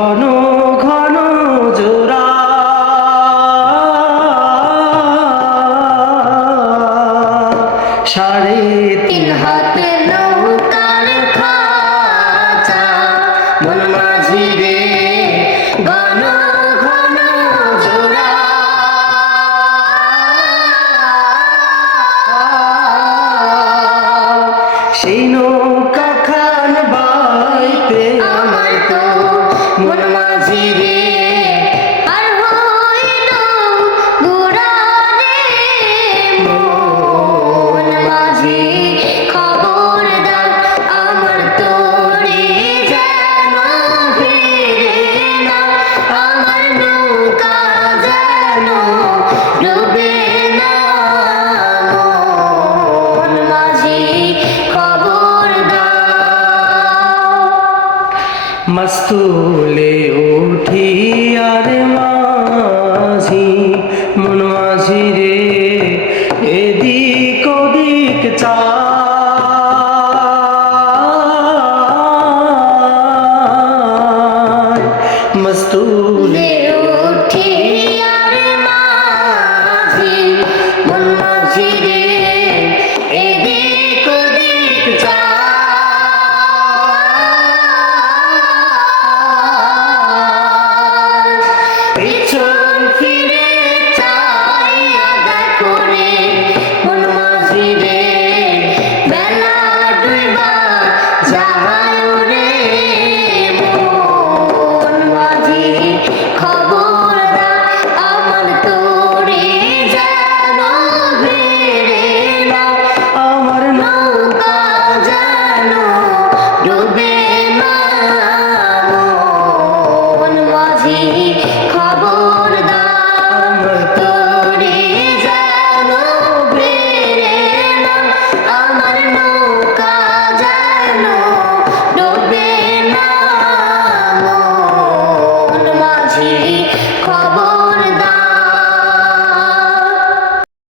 ঘন ঘন জোড়া সাড়ে তিন হাতে নৌকার খাঁচা মন মাঝি রে ঘন ঘন জোড়া সেই নৌকা খান বাইতে আমার তো মন মাঝি রে আর হইল বুড়া রে মন মাঝি খবরদার আমার তোরে যেন ফিরে না আমার নৌকা যেন ডুবে না মন মাঝি খবরদার মস্তুলে উঠি আর মাঝি মন মাঝি রে এদিক ওদিক চায় মস্তুলে উঠি আর মাঝি মন মাঝি রে এদিক ওদিক যায় পিছন ফিরে চাইয়া দেখো রে মন মাঝি রে বেলা ডুবা যায় রে মন মাঝি খবরদার আমার তোরে যেন ফিরে না আমার নৌকা যেন ডুবে না মন মাঝি